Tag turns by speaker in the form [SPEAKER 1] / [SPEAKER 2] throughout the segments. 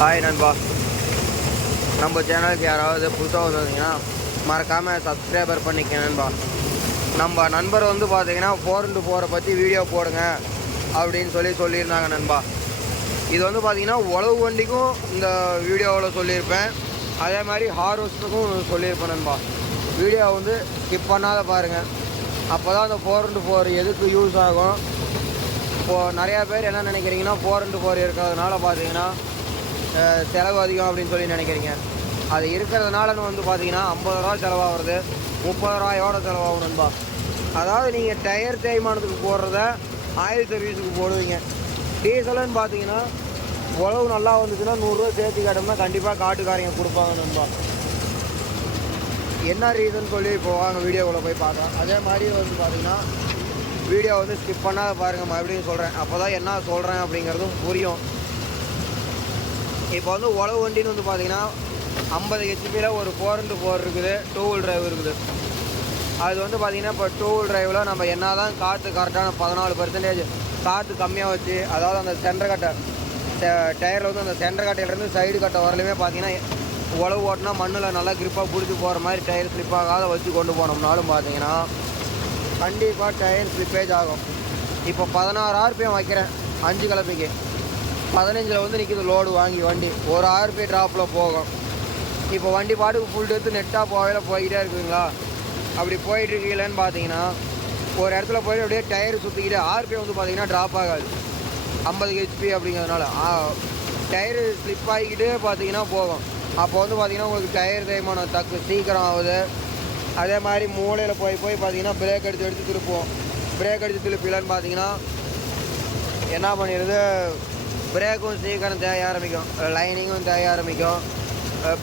[SPEAKER 1] Hi நண்பா. நம்ம சேனலுக்கு யாராவது புதுசாக வந்திருந்தீங்கன்னா மறக்காமல் சப்ஸ்கிரைபர் பண்ணிக்க நண்பா. நம்ம நண்பர் வந்து பார்த்தீங்கன்னா ஃபோர் இன்ட்டு ஃபோரை பற்றி வீடியோ போடுங்க அப்படின்னு சொல்லி சொல்லியிருந்தாங்க நண்பா. இது வந்து பார்த்தீங்கன்னா உழவு வண்டிக்கும் இந்த வீடியோவில் சொல்லியிருப்பேன். அதே மாதிரி ஹார்வெஸ்ட்டுக்கும் சொல்லியிருப்பேன் நண்பா. வீடியோ வந்து ஸ்கிப் பண்ணாத பாருங்கள் அப்போ தான் அந்த ஃபோர் இன்ட்டு ஃபோர் எதுக்கு யூஸ் ஆகும்? இப்போது நிறையா பேர் என்ன நினைக்கிறீங்கன்னா ஃபோர் இன்ட்டு ஃபோர் இருக்கிறதுனால பார்த்தீங்கன்னா செலவு அதிகம் அப்படின்னு சொல்லி நினைக்கிறீங்க. அது இருக்கிறதுனாலன்னு வந்து பார்த்தீங்கன்னா ஐம்பது ரூபா செலவாகிறது முப்பது ரூபாயோட செலவாகும் நண்பா? அதாவது நீங்கள் டயர் தேய்மானத்துக்கு போடுறத ஆயில் சர்வீஸுக்கு போடுவீங்க. டீசலுன்னு பார்த்தீங்கன்னா உழவு நல்லா வந்துச்சுன்னா நூறுரூவா சேர்த்து கேட்டோம்னா கண்டிப்பாக காட்டுக்காரங்க கொடுப்பாங்க நண்பா. என்ன ரீசன் சொல்லி இப்போ வாங்க வீடியோக்குள்ளே போய் பார்த்தோம் அதே மாதிரி வந்து பார்த்தீங்கன்னா வீடியோ வந்து ஸ்கிப் பண்ணாத பாருங்கள் மறுபடியும் சொல்கிறேன் அப்போ தான் என்ன சொல்கிறேன் அப்படிங்கிறதும் புரியும். இப்போ வந்து உழவு வண்டின்னு வந்து பார்த்தீங்கன்னா ஐம்பது ஹெச்பியில் ஒரு ஃபோர் இன்ட்டு ஃபோர் இருக்குது டூ வீல் டிரைவ் இருக்குது. அது வந்து பார்த்தீங்கன்னா இப்போ டூ வீல் டிரைவில் நம்ம என்ன தான் காற்று கரெக்டான பதினாலு பர்சன்டேஜ் காற்று கம்மியாக வச்சு அதாவது அந்த சென்டர் கட்டை டயரில் வந்து அந்த சென்டர் கட்டையிலேருந்து சைடு கட்டை வரலையுமே பார்த்தீங்கன்னா உழவு ஓட்டினா மண்ணில் நல்லா கிரிப்பாக பிடிச்சி போகிற மாதிரி டயர் ஸ்லிப் ஆகாத வச்சு கொண்டு போனோம்னாலும் பார்த்தீங்கன்னா கண்டிப்பாக டயர் ஸ்லிப்பேஜ் ஆகும். இப்போ பதினாறு ஆர்பிஎம் வைக்கிறேன் அஞ்சு கிழமைக்கு பதினஞ்சில் வந்து நிற்கிது லோடு வாங்கி வண்டி. ஒரு ஆர்பி ட்ராப்பில் போகும். இப்போ வண்டி பாட்டுக்கு ஃபுல் டெத்து நெட்டாக போகையில் போய்கிட்டே இருக்குதுங்களா? அப்படி போயிட்டுருக்கீங்களேன்னு பார்த்தீங்கன்னா ஒரு இடத்துல போய் அப்படியே டயர் சுற்றிக்கிட்டு ஆர்பி வந்து பார்த்தீங்கன்னா ட்ராப் ஆகாது. ஐம்பது ஹெச்பி அப்படிங்கிறதுனால. டயரு ஸ்லிப் ஆகிக்கிட்டே பார்த்தீங்கன்னா போகும். அப்போ வந்து பார்த்தீங்கன்னா உங்களுக்கு டயர் தேய்மானம் தக்கு சீக்கிரம் ஆகுது. அதே மாதிரி மூலையில் போய் போய் பார்த்தீங்கன்னா பிரேக் அடித்து எடுத்து திருப்போம் பிரேக் அடித்து திருப்பிலன்னு பார்த்தீங்கன்னா என்ன பண்ணிடுது? பிரேக்கும் சீக்கிரம் தேய ஆரம்பிக்கும். லைனிங்கும் தேய ஆரம்பிக்கும்.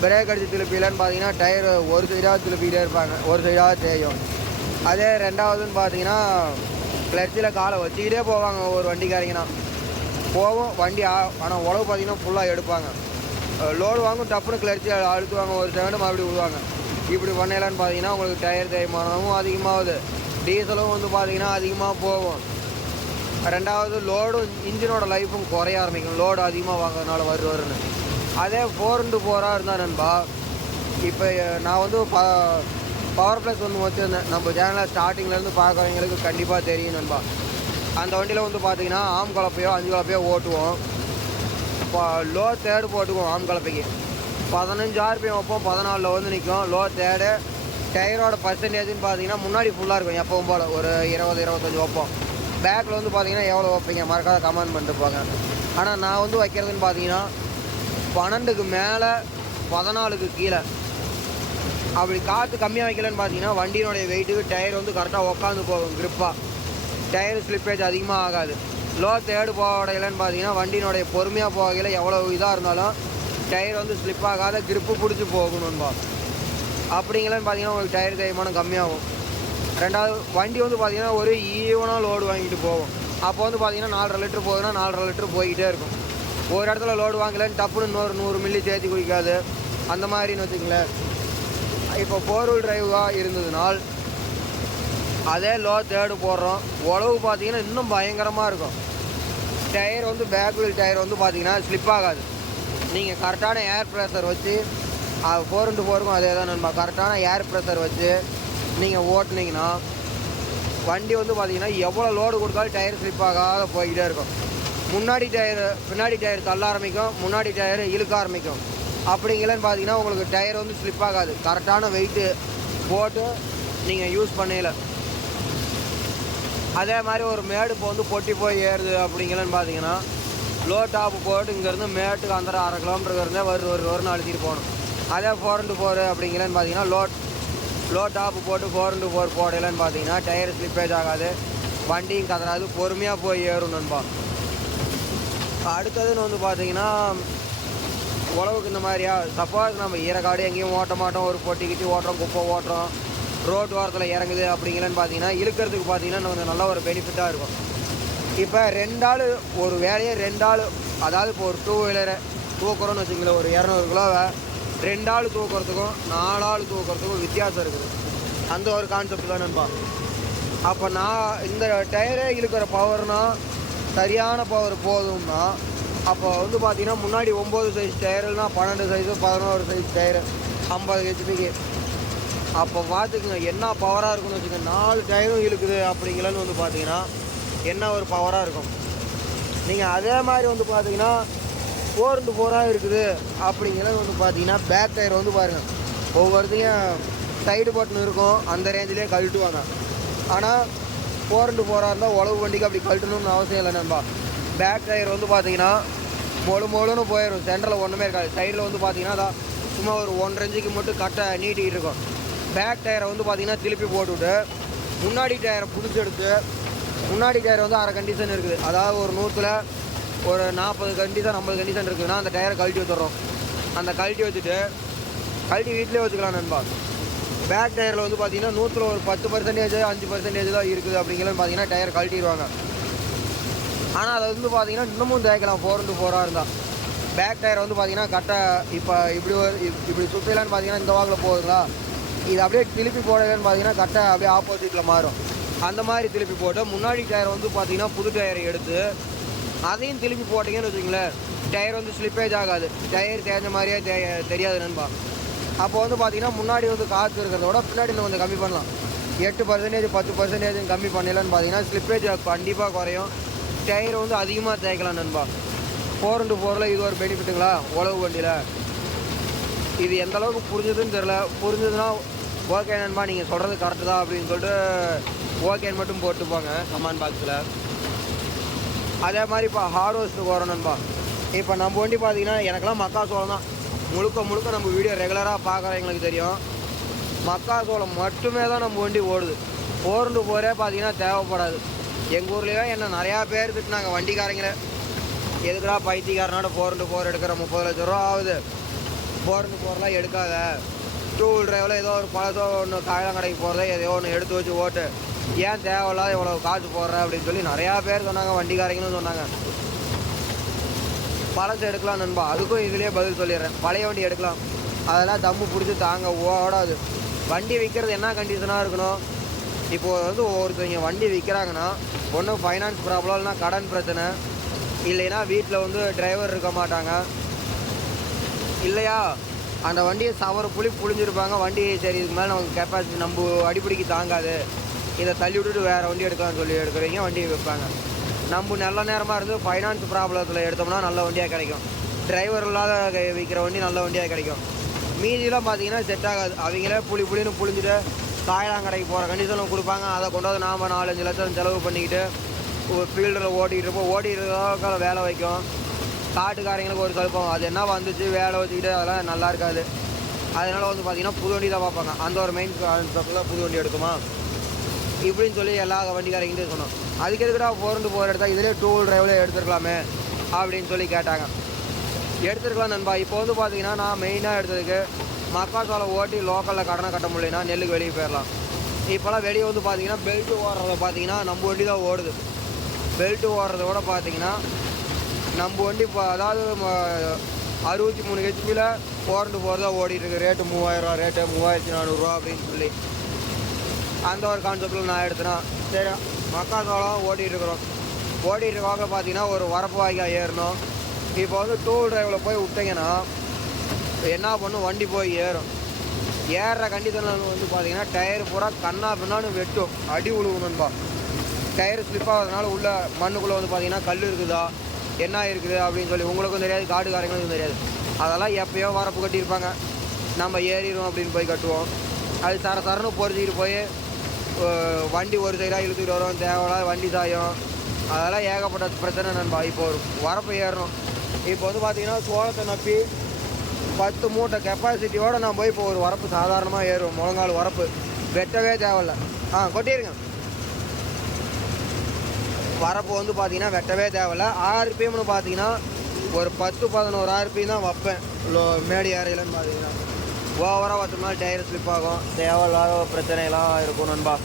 [SPEAKER 1] பிரேக் அடித்து திருப்பிலன்னு பார்த்தீங்கன்னா டயர் ஒரு சைடாக திருப்பிக்கிட்டே இருப்பாங்க. ஒரு சைடாக தேயும். அதே ரெண்டாவதுன்னு பார்த்தீங்கன்னா கிளர்ச்சியில் காலை வச்சுக்கிட்டே போவாங்க ஒரு வண்டிக்காரங்கன்னா போவோம் வண்டி ஆனால் உழவு பார்த்தீங்கன்னா ஃபுல்லாக எடுப்பாங்க. லோடு வாங்கும் டப்புன்னு கிளர்ச்சி அழுத்துவாங்க ஒரு செகண்டு மறுபடியும் விடுவாங்க. இப்படி பண்ணலான்னு பார்த்தீங்கன்னா உங்களுக்கு டயர் தேய்மானமும் அதிகமாகுது. டீசலும் வந்து பார்த்தீங்கன்னா அதிகமாக போகும். ரெண்டாவது லோடும் இன்ஜினோட லைஃபும் குறைய ஆரம்பிக்கும். லோடு அதிகமாக வாங்குறதுனால வருவாருன்னு அதே ஃபோர் இன்ட்டு ஃபோராக இருந்தால் நண்பா இப்போ நான் வந்து ப பவர் ப்ளஸ் ஒன்று வச்சுருந்தேன். நம்ம சேனலில் ஸ்டார்டிங்லேருந்து பார்க்குறவங்களுக்கு கண்டிப்பாக தெரியும் நண்பா. அந்த வண்டியில் வந்து பார்த்தீங்கன்னா ஆம் கலப்பையோ அஞ்சு கலப்பையோ ஓட்டுவோம். இப்போ லோ தேர்டு போட்டுக்குவோம் ஆம் கலப்பைக்கு பதினஞ்சு வைப்போம் பதினாலில் வந்து நிற்கும் லோ தேர்டு டயரோட பர்சன்டேஜ்னு பார்த்தீங்கன்னா முன்னாடி ஃபுல்லாக இருக்கும் எப்பவும் போல். ஒரு இருபது இருபத்தஞ்சி வைப்போம். பேக்கில் வந்து பார்த்தீங்கன்னா எவ்வளோ வைப்பீங்க? மறக்காத கமெண்ட் பண்ணிட்டு போங்க. ஆனால் நான் வந்து வைக்கிறதுன்னு பார்த்தீங்கன்னா பன்னெண்டுக்கு மேலே பதினாலுக்கு கீழே. அப்படி காற்று கம்மியாக வைக்கலன்னு பார்த்தீங்கன்னா வண்டியினுடைய வெயிட்டுக்கு டயர் வந்து கரெக்டாக உட்காந்து போகும் க்ரிப்பாக டயர் ஸ்லிப்பேஜ் அதிகமாக ஆகாது. லோ தேர்டு போடையிலன்னு பார்த்தீங்கன்னா வண்டியினுடைய பொறுமையாக போகையில் எவ்வளோ இதாக இருந்தாலும் டயர் வந்து ஸ்லிப் ஆகாத க்ரிப்பு பிடிச்சி போகணும்பா அப்படிங்களன்னு பார்த்தீங்கன்னா உங்களுக்கு டயர் தேய்மானம் கம்மியாகும். ரெண்டாவது வண்டி வந்து பார்த்தீங்கன்னா ஒரு ஈவனாக லோடு வாங்கிட்டு போகும். அப்போ வந்து பார்த்தீங்கன்னா நாலரை லிட்டர் போகுதுன்னா நாலரை லிட்டர் போய்கிட்டே இருக்கும். ஒரு இடத்துல லோடு வாங்கலன்னு டப்புன்னு இன்னொரு நூறு மில்லி சேர்த்து குடிக்காது. அந்த மாதிரின்னு வச்சுங்களேன் இப்போ ஃபோர் வீல் டிரைவாக இருந்ததுனால் அதே லோ தேர்டு போடுறோம். உழவு பார்த்தீங்கன்னா இன்னும் பயங்கரமாக இருக்கும். டயர் வந்து பேக் வீல் டயர் வந்து பார்த்தீங்கன்னா ஸ்லிப் ஆகாது. நீங்கள் கரெக்டான ஏர் ப்ரெஷர் வச்சு ஃபோர் இன்ட்டு ஃபோருக்கும் அதே தான் நண்பா. கரெக்டான ஏர் ப்ரெஷர் வச்சு நீங்கள் ஓட்டுனீங்கன்னா வண்டி வந்து பார்த்தீங்கன்னா எவ்வளோ லோடு கொடுத்தாலும் டயர் ஸ்லிப் ஆகாத போய்கிட்டே இருக்கும். முன்னாடி டயர் பின்னாடி டயர் தள்ள ஆரம்பிக்கும் முன்னாடி டயர் இழுக்க ஆரம்பிக்கும். அப்படிங்கலன்னு பார்த்தீங்கன்னா உங்களுக்கு டயர் வந்து ஸ்லிப் ஆகாது. கரெக்டான வெயிட்டு போட்டு நீங்கள் யூஸ் பண்ணல அதே மாதிரி ஒரு மேடு இப்போ வந்து பொட்டி போய் ஏறுது அப்படிங்களேன்னு பார்த்தீங்கன்னா லோ டாப்பு போட்டு இங்கேருந்து மேட்டுக்கு அந்த அரை கிலோமீட்டருக்கு இருந்தே ஒரு ஒரு ஒரு அழுத்திட்டு போகணும். அதே ஃபோர் இன்ட்டு ஃபோர் பார்த்தீங்கன்னா லோ லோ டாப் போட்டு ஃபோர் இன்ட்டு ஃபோர் போடலன்னு பார்த்தீங்கன்னா டயர் ஸ்லிப்பேஜ் ஆகாது. வண்டியும் கதறாது. பொறுமையாக போய் ஏறும் நண்பா. அடுத்ததுன்னு வந்து பார்த்தீங்கன்னா உழவுக்கு இந்த மாதிரியா சப்போஸ் நம்ம ஈரக்காடு எங்கேயும் ஓட்ட மாட்டோம். ஒரு பொட்டி கிட்டி ஓட்டுறோம் குப்பை ஓட்டுறோம். ரோட் ஓரத்தில் இறங்குது அப்படிங்களன்னு பார்த்தீங்கன்னா இழுக்கிறதுக்கு பார்த்தீங்கன்னா கொஞ்சம் நல்ல ஒரு பெனிஃபிட்டாக இருக்கும். இப்போ ரெண்டு ஆள் ஒரு வேலையை ரெண்டு ஆள் அதாவது இப்போ ஒரு டூ வீலரை தூக்குறோன்னு வச்சுங்களேன் ஒரு இரநூறு கிலோவை ரெண்டு ஆள் தூக்குறதுக்கும் நாலு ஆள் தூக்குறதுக்கும் வித்தியாசம் இருக்குது. அந்த ஒரு கான்செப்ட் தானேப்பா அப்போ நான் இந்த டயரே இழுக்கிற பவர்னால் சரியான பவர் போதும்னா அப்போ வந்து பார்த்தீங்கன்னா முன்னாடி ஒம்பது சைஸ் டயருனா பன்னெண்டு சைஸு பதினோரு சைஸ் டயரு ஐம்பது ஹெச்பிக்கு அப்போ பார்த்துக்குங்க என்ன பவராக இருக்கும்னு வச்சுக்கோங்க நாலு டயரும் இழுக்குது அப்படிங்கிறன்னு வந்து பார்த்தீங்கன்னா என்ன ஒரு பவராக இருக்கும்? நீங்கள் அதே மாதிரி வந்து பார்த்தீங்கன்னா ஃபோர் இன்ட்டு ஃபோராக இருக்குது. அப்படிங்கிறது வந்து பார்த்தீங்கன்னா பேக் டயர் வந்து பாருங்கள் ஒவ்வொருத்தையும் சைடு பட்டன் இருக்கும். அந்த ரேஞ்சிலே கழட்டுவாங்க. ஆனால் ஃபோர் இன்ட்டு ஃபோராக இருந்தால் உழவு வண்டிக்கு அப்படி கழட்டணும்னு அவசியம் இல்லை நண்பா. பேக் டயர் வந்து பார்த்தீங்கன்னா மொழு மொழுன்னு போயிடும் சென்டரில் ஒன்றுமே இருக்காது. சைடில் வந்து பார்த்தீங்கன்னா அதான் சும்மா ஒரு ஒன்றரை இன்ச்சுக்கு மட்டும் கட்டை நீட்டிக்கிட்டு இருக்கும். பேக் டயரை வந்து பார்த்தீங்கன்னா திருப்பி போட்டுவிட்டு முன்னாடி டயரை புதுச்செடுத்து முன்னாடி டயர் வந்து அரை கண்டிஷன் இருக்குது. அதாவது ஒரு நூற்றில் ஒரு நாற்பது கண்டிஷன் ஐம்பது கண்டிஷன் இருக்குதுன்னா அந்த டயரை கழட்டி வச்சுட்றோம். அந்த கழட்டி வச்சுட்டு கழட்டி வீட்டிலே வச்சுக்கலாம் நண்பா. பேக் டயரில் வந்து பார்த்தீங்கன்னா நூற்றில் ஒரு பத்து பர்சன்டேஜ் அஞ்சு பர்சன்டேஜ் தான் இருக்குது அப்படிங்கிறது பார்த்தீங்கன்னா டயர் கழட்டிடுவாங்க. ஆனால் அதை வந்து பார்த்தீங்கன்னா இன்னமும் தேய்க்கலாம் ஃபோர் இன்ட்டு ஃபோராக இருந்தால் பேக் டயர் வந்து பார்த்தீங்கன்னா கரெக்டாக இப்போ இப்படி ஒரு இப்- இப்படி சுற்றிலான்னு பார்த்தீங்கன்னா இந்த வாக்கில் போகுதுங்களா இது அப்படியே திருப்பி போடலன்னு பார்த்தீங்கன்னா கரெக்டாக அப்படியே ஆப்போசிட்டில் மாறும். அந்த மாதிரி திருப்பி போட்டு முன்னாடி டயர் வந்து பார்த்தீங்கன்னா புது டயரை எடுத்து அதையும் திருப்பி போட்டிங்கன்னு வச்சுங்களேன் டயர் வந்து ஸ்லிப்பேஜ் ஆகாது. டயர் தேஞ்ச மாதிரியே தெ தெரியாது நண்பா. அப்போ வந்து பார்த்தீங்கன்னா முன்னாடி வந்து காற்று இருக்கிறத விட பின்னாடி இன்னும் கொஞ்சம் கம்மி பண்ணலாம். எட்டு பர்சன்டேஜ் பத்து பர்சன்டேஜ் கம்மி பண்ணலன்னு பார்த்தீங்கன்னா ஸ்லிப்பேஜ் கண்டிப்பாக குறையும். டயர் வந்து அதிகமாக தேய்க்கலாம் நண்பா. ஃபோர் இன்ட்டு ஃபோரில் இது ஒரு பெனிஃபிட்டுங்களா உழவு வண்டியில். இது எந்த அளவுக்கு புரிஞ்சுதுன்னு தெரில புரிஞ்சதுன்னா ஓகே நண்பா நீங்கள் சொல்கிறது கரெக்டு தான் அப்படின்னு சொல்லிட்டு ஓகேன்னு மட்டும் போட்டுப்பாங்க கமெண்ட் பாக்ஸில் அதே மாதிரி இப்போ ஹார்வெஸ்ட்டுக்கு வரோம் நண்பா இப்போ நம்ம வண்டி பார்த்தீங்கன்னா எனக்கெல்லாம் மக்காசோளம் தான். முழுக்க முழுக்க நம்ம வீடியோ ரெகுலராக பார்க்குறவங்களுக்கு தெரியும். மக்காசோளம் மட்டுமே தான் நம்ம வண்டி ஓடுது. போர்ண்டு போரே பார்த்தீங்கன்னா தேவைப்படாது. எங்கள் ஊர்லேயே என்ன நிறையா பேர் திட்டினாங்க வண்டிக்காரங்களே. எதுக்குடா பைத்தியக்காரனோட போர்ண்டு போர் எடுக்கிற முப்பது லட்ச ரூபா ஆகுது. போர்ண்டு போர்லாம் எடுக்காத. டூ வீல் டிரைவில் ஏதோ ஒரு பழசோ ஒன்று காயலாம் கடைக்கு போகிறத ஏதோ ஒன்று எடுத்து வச்சு ஓட்டு. ஏன் தேவையில்லாத இவ்வளோ காசு போடுற அப்படின்னு சொல்லி நிறையா பேர் சொன்னாங்க வண்டிக்காரங்களும் சொன்னாங்க. பழசு எடுக்கலாம் நண்பா அதுக்கும் இதுலேயே பதில் சொல்லிடுறேன். பழைய வண்டி எடுக்கலாம். அதெல்லாம் தம்பு பிடிச்சி தாங்க ஓடாது. வண்டி விற்கிறது என்ன கண்டிஷனாக இருக்கணும்? இப்போ வந்து ஒருத்தவங்க வண்டி விற்கிறாங்கன்னா ஒன்றும் ஃபைனான்ஸ் ப்ராப்ளம் இல்லைனா கடன் பிரச்சனை. இல்லைன்னா வீட்டில் வந்து டிரைவர் இருக்க மாட்டாங்க. இல்லையா? அந்த வண்டியை சவர புளி புளிஞ்சிருப்பாங்க வண்டி சரி இதுக்கு மேலே நமக்கு கெப்பாசிட்டி நம்ம அடிப்படைக்கு தாங்காது. இதை தள்ளி விட்டுட்டு வேறு வண்டி எடுக்கலாம்னு சொல்லி எடுக்கிறவங்க வண்டியை வைப்பாங்க நம்ம நல்ல நேரமாக இருந்து ஃபைனான்ஸ் ப்ராப்ளத்தில் எடுத்தோம்னா நல்ல வண்டியாக கிடைக்கும். டிரைவர் இல்லாத விற்கிற வண்டி நல்ல வண்டியாக கிடைக்கும். மீதியெலாம் பார்த்தீங்கன்னா செட் ஆகாது. அவங்களே புளி புளின்னு புளிஞ்சிட்டு காயலாங்கடைக்கு போகிற கண்டிஷனில் கொடுப்பாங்க. அதை கொண்டு வந்து நாம் நாலஞ்சு லட்சம் செலவு பண்ணிக்கிட்டு ஒரு ஃபீல்டில் ஓட்டிகிட்டு இருப்போம். ஓட்டிட்டு வேலை வைக்கும். காட்டுக்காரங்களுக்கு ஒரு கழுப்பம். அது என்ன வந்துச்சு? வேலை வச்சுக்கிட்டு அதெல்லாம் நல்லா இருக்காது. அதனால வந்து பார்த்தீங்கன்னா புது வண்டி தான் பார்ப்பாங்க. அந்த ஒரு மெயின் கான்செப்டில் புது வண்டி எடுக்குமா? இப்படின்னு சொல்லி எல்லா வண்டிக்காரங்கிட்டே சொன்னோம் அதுக்கு எதுக்குடா போர்ண்டு போகிற இடத்த இதிலே டூ வீல் டிரைவில் எடுத்துருக்கலாமே? அப்படின்னு சொல்லி கேட்டாங்க. எடுத்துருக்கலாம் நண்பா. இப்போ வந்து பார்த்தீங்கன்னா நான் மெயினாக எடுத்ததுக்கு மக்காச்சோளம் ஓட்டி லோக்கலில் கடனை கட்ட முடியலன்னா நெல்லுக்கு வெளியே போயிடலாம். இப்போலாம் வெளியே வந்து பார்த்தீங்கன்னா பெல்ட்டு ஓடுறத பார்த்தீங்கன்னா நம்ம வண்டி தான் ஓடுது. பெல்ட்டு ஓடுறத விட பார்த்தீங்கன்னா நம்ம வண்டி இப்போ அதாவது அறுபத்தி மூணு ஹெச்பியில் போரண்டு போகிறதா ஓடிட்டுருக்கு. ரேட்டு மூவாயிரரூவா ரேட்டு மூவாயிரத்தி நானூறுரூவா அப்படின்னு சொல்லி. அந்த ஒரு கான்செப்டில் நான் எடுத்தேன்னா சரி மக்காசோளம் ஓட்டிகிட்டு இருக்கிறோம் ஓட்டிகிட்டு பார்த்தீங்கன்னா ஒரு வரப்பு வாய்க்கால் ஏறணும். இப்போ வந்து டூ டிரைவில் போய் விட்டீங்கன்னா என்ன பண்ணும்? வண்டி போய் ஏறும். ஏறுற கண்டிஷனில் வந்து பார்த்தீங்கன்னா டயர் பூரா கண்ணா பின்னான்னு வெட்டும். அடி உழுவணும்பா. டயர் ஸ்லிப் ஆகிறதுனால உள்ள மண்ணுக்குள்ளே வந்து பார்த்தீங்கன்னா கல் இருக்குதா? என்ன இருக்குது அப்படின்னு சொல்லி உங்களுக்கும் தெரியாது காடுக்காரங்களுக்கும் தெரியாது. அதெல்லாம் எப்பயோ வரப்பு கட்டியிருப்பாங்க. நம்ம ஏறிடுவோம் அப்படின்னு போய் கட்டுவோம். அது தர தரணும் பொறிச்சிக்கிட்டு போய் வண்டி ஒரு சைடாக இழுத்துக்கிட்டு வரும். தேவையில்லாத வண்டி சாயம். அதெல்லாம் ஏகப்பட்ட பிரச்சனை நண்பா. இப்போ ஒரு வரப்பு ஏறணும். இப்போ வந்து பார்த்திங்கன்னா சோளத்தை நப்பி பத்து மூட்டை கெப்பாசிட்டியோடு நான் போய் இப்போ ஒரு வரப்பு சாதாரணமாக ஏறுவோம். முழங்கால் வரப்பு. வெட்டவே தேவையில்ல. ஆ கொட்டிடுங்க வரப்பு வந்து பார்த்தீங்கன்னா வெட்டவே தேவையில்ல. ஆர்பிஎம்னு பார்த்தீங்கன்னா ஒரு பத்து பதினோரு ஆர்பிஎம் தான் வைப்பேன். லோ மேடி ஏரியிலன்னு பார்த்தீங்கன்னா ஓவராக வச்சோம்னா டயர் ஸ்லிப் ஆகும். தேவையில்லாத பிரச்சனைலாம் இருக்கும் நண்பா.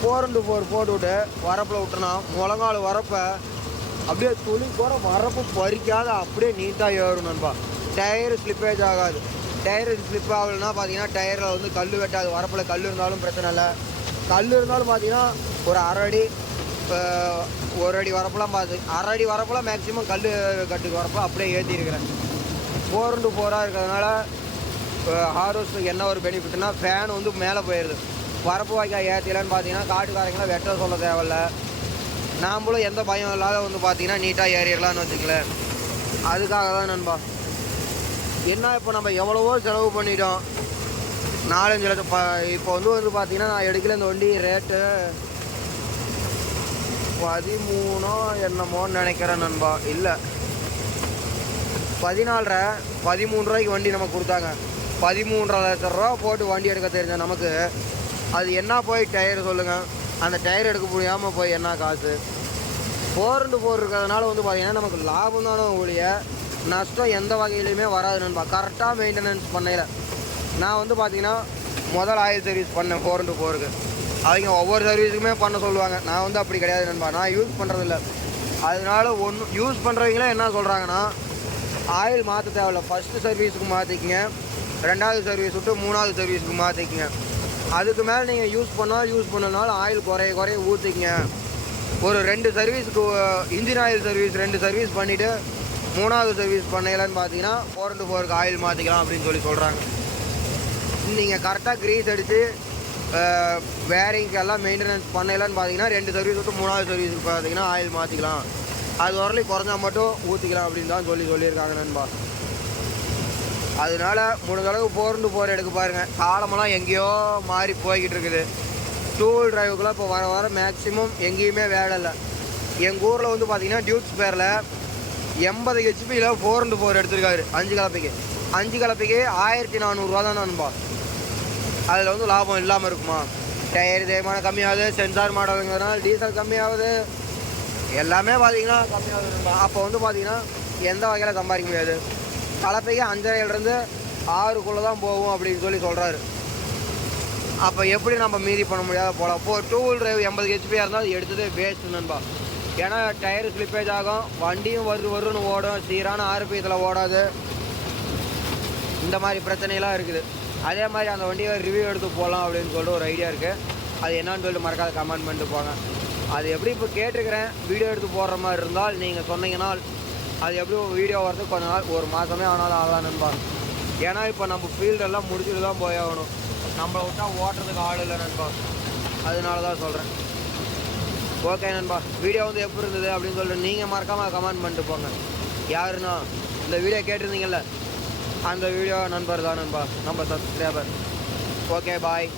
[SPEAKER 1] ஃபோர் இன்ட்டு ஃபோர் போட்டு விட்டு வரப்பில் விட்டோன்னா முழங்கால் வரப்பை அப்படியே துளி கூட வரப்பு பறிக்காத அப்படியே நீட்டாக ஏறும் நண்பா. டயர் ஸ்லிப்பேஜ் ஆகாது. டயர் ஸ்லிப் ஆகலைன்னா பார்த்தீங்கன்னா டயரில் வந்து கல் வெட்டாது. வரப்பில் கல் இருந்தாலும் பிரச்சனை இல்லை. கல் இருந்தாலும் பார்த்தீங்கன்னா ஒரு அரை அடி இப்போ ஒரு அடி வரப்பெல்லாம் பார்த்து அரை அடி வரப்பெல்லாம் மேக்ஸிமம் கல் கட்டுக்கு வரப்போ அப்படியே ஏற்றிருக்கிறேன் ஃபோர் இன்ட்டு ஃபோராக இருக்கிறதுனால ஹார்வெஸ்ட்டுக்கு என்ன ஒரு பெனிஃபிட்னா ஃபேன் வந்து மேலே போயிடுது. வரப்பு வாய்க்கால் ஏற்றிலன்னு பார்த்தீங்கன்னா காட்டுக்காரங்களாம் வெட்ட சொல்ல தேவையில்ல. நாம்பளும் எந்த பயம் இல்லாத வந்து பார்த்தீங்கன்னா நீட்டாக ஏறிடலான்னு வச்சுக்கலேன் அதுக்காக தான் நண்பா. என்ன இப்போ நம்ம எவ்வளவோ செலவு பண்ணிட்டோம். நாலஞ்சு லட்சம் இப்போ வந்து வந்து பார்த்தீங்கன்னா நான் எடுக்கல இந்த வண்டி ரேட்டு பதிமூணோ என்னமோன்னு நினைக்கிறேன் நண்பா. இல்லை. பதினாலரை பதிமூணு ரூபாய்க்கு வண்டி நமக்கு கொடுத்தாங்க. பதிமூன்றரை லட்ச ரூபா போட்டு வண்டி எடுக்க தெரிஞ்ச நமக்கு அது என்ன போய் டயர் சொல்லுங்கள் அந்த டயர் எடுக்க முடியாமல் போய் என்ன காசு? ஃபோர் இன்ட்டு ஃபோர் இருக்கிறதுனால வந்து பார்த்திங்கன்னா நமக்கு லாபம் தானே ஒழிய நஷ்டம் எந்த வகையிலையுமே வராது நண்பா. கரெக்டாக மெயின்டெனன்ஸ் பண்ணையில். நான் வந்து பார்த்திங்கன்னா முதல் ஆயில் சர்வீஸ் பண்ணேன் ஃபோர் இன்ட்டு ஃபோருக்கு அவங்க ஒவ்வொரு சர்வீஸுக்குமே பண்ண சொல்லுவாங்க. நான் வந்து அப்படி கிடையாது நண்பா. நான் யூஸ் பண்ணுறதில்ல அதனால ஒன்று யூஸ் பண்ணுறவங்களே என்ன சொல்கிறாங்கன்னா ஆயில் மாற்ற தேவையில்ல. ஃபஸ்ட்டு சர்வீஸுக்கு மாற்றிக்கங்க ரெண்டாவது சர்வீஸ் விட்டு மூணாவது சர்வீஸுக்கு மாற்றிக்கங்க அதுக்கு மேலே நீங்கள் யூஸ் பண்ணால் யூஸ் பண்ணனாலும் ஆயில் குறைய குறைய ஊற்றிக்கங்க ஒரு ரெண்டு சர்வீஸுக்கு இன்ஜின் ஆயில் சர்வீஸ் ரெண்டு சர்வீஸ் பண்ணிவிட்டு மூணாவது சர்வீஸ் பண்ணையிலன்னு பார்த்தீங்கன்னா ஃபோர் இன்ட்டு ஃபோருக்கு ஆயில் மாற்றிக்கலாம் அப்படின்னு சொல்லி சொல்கிறாங்க நீங்கள் கரெக்டாக க்ரீஸ் அடித்து வேரிங்க்கெல்லாம் மெயின்டெனன்ஸ் பண்ணையிலன்னு பார்த்தீங்கன்னா ரெண்டு சர்வீஸ் விட்டு மூணாவது சர்வீஸ் பார்த்தீங்கன்னா ஆயில் மாற்றிக்கலாம் அது வரலையும் குறைஞ்சா மட்டும் ஊற்றிக்கலாம் அப்படின்னு தான் சொல்லி சொல்லியிருக்காங்க நண்பா. அதனால முடிஞ்ச போர்ந்து போர் எடுக்க பாருங்கள் காலமெல்லாம் எங்கேயோ மாறி போய்கிட்டு இருக்குது. டூ வீல் டிரைவுக்குலாம் இப்போ வர வர மேக்ஸிமம் எங்கேயுமே வேலை இல்லை. எங்கள் ஊரில் வந்து பார்த்தீங்கன்னா டியூட்ஸ் பேரில் எண்பது ஹெச்பியில் ஃபோர் இன்ட்டு ஃபோர் எடுத்திருக்காரு அஞ்சு கலப்பைக்கு. அஞ்சு கலப்பைக்கு ஆயிரத்தி நானூறுரூவா தான் நண்பா. அதில் வந்து லாபம் இல்லாமல் இருக்குமா? டயர் தேய்மானம் கம்மியாகுது சென்சார் மாடலுங்கிறதுனால டீசல் கம்மியாகுது. எல்லாமே பார்த்தீங்கன்னா கம்மியாகுது அப்போ வந்து பார்த்தீங்கன்னா எந்த வகையில் சம்பாதிக்க முடியாது? கலப்பைக்கு அஞ்சரையிலேருந்து ஆறுக்குள்ளே தான் போகும் அப்படின்னு சொல்லி சொல்கிறாரு அப்போ எப்படி நம்ம மீறி பண்ண முடியாத போகலாம் இப்போ டூ வீல் டிரைவ் எண்பது ஹெச்பியாக இருந்தால் அது எடுத்ததே வேஸ்ட் நண்பா. ஏன்னா டயர் ஸ்லிப்பேஜ் ஆகும் வண்டியும் வரு வருன்னு ஓடும் சீரான ஆர்பிஎத்தில் ஓடாது. இந்த மாதிரி பிரச்சனையெல்லாம் இருக்குது. அதே மாதிரி அந்த வண்டியை ரிவ்யூ எடுத்து போகலாம் அப்படின்னு சொல்லிட்டு ஒரு ஐடியா இருக்குது அது என்னன்னு சொல்லிட்டு மறக்காத கமெண்ட் பண்ணிட்டு போங்க. அது எப்படி இப்போ கேட்டிருக்கிறேன் வீடியோ எடுத்து போடுற மாதிரி இருந்தால் நீங்கள் சொன்னீங்கன்னா அது எப்படி வீடியோ வரதுக்கு கொஞ்ச நாள் ஒரு மாதமே ஆனாலும் ஆகலாம் நண்பா. ஏன்னா இப்போ நம்ம ஃபீல்டெல்லாம் முடிச்சுட்டு தான் போய் ஆகணும். நம்மளை விட்டா ஓட்டுறதுக்கு ஆள் இல்லை நண்பா. அதனால தான் சொல்கிறேன் ஓகே நண்பா. வீடியோ வந்து எப்படி இருந்தது அப்படின்னு சொல்லிட்டு நீங்கள் மறக்காமல் கமெண்ட் பண்ணிட்டு போங்க. யாருன்னா இந்த வீடியோ கேட்டிருந்தீங்கல்ல அந்த வீடியோ நண்பர் தான் நண்பா. நம்ம சப்ஸ்கிரைபர் ஓகே பாய்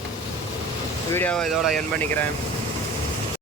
[SPEAKER 1] வீடியோவை இதோட என் பண்ணிக்கிறேன்.